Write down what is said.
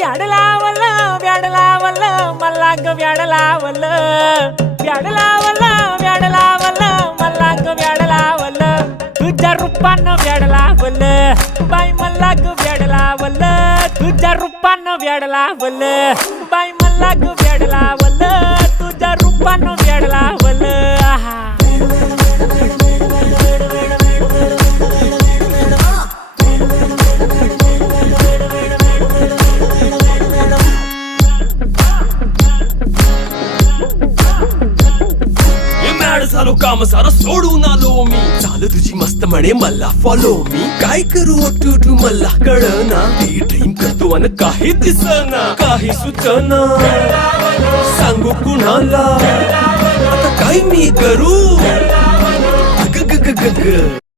व्याड लावलं व्याड लावलं मला ग व्याड लावलं व्याड लावलं व्याड लावलं मला ग व्याड लावलं तुझ्या रूपानं व्याड लावलं बाई मला ग व्याड लावलं तुझ्या रूपानं व्याड लावलं बाई मला ग व्याड लावलं तुझ्या रूपानं व्याड लावलं आहा झालो काम सारं सोडून आलो मी चाल तुझी मस्त म्हणे मला फॉलो मी काय करू टू मला कळना ती ड्रीम करतो आणि काही दिसना काही सुचना सांगू कुणाला आता काय मी करू ग ग ग ग ग